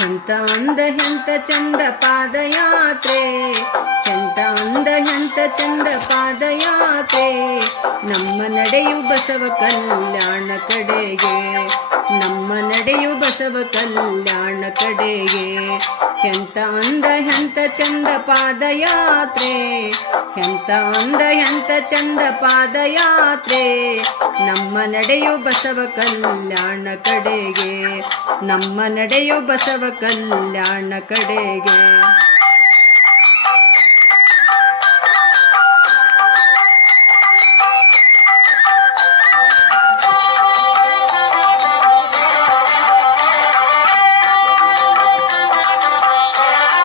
ಎಂತ ಅಂದ ಎಂತ ಚಂದ ಪಾದಯಾತ್ರೆ, ಎಂತ ಅಂದ ಎಂತ ಚಂದ ಪಾದಯಾತ್ರೆ. ನಮ್ಮ ನಡೆಯು ಬಸವ ಕಲ್ಯಾಣ ಕಡೆಗೆ, ನಮ್ಮ ನಡೆಯು ಬಸವ ಕಲ್ಯಾಣ ಕಡೆಗೆ. ಎಂತ ಅಂದ ಎಂತ ಚಂದ ಪಾದಯಾತ್ರೆ, ಎಂತ ಅಂದ ಎಂತ ಚಂದ ಪಾದಯಾತ್ರೆ. ನಮ್ಮ ನಡೆಯು ಬಸವ ಕಲ್ಯಾಣ ಕಡೆಗೆ, ನಮ್ಮ ನಡೆಯು ಬಸವ ಕಲ್ಯಾಣ ಕಡೆಗೆ.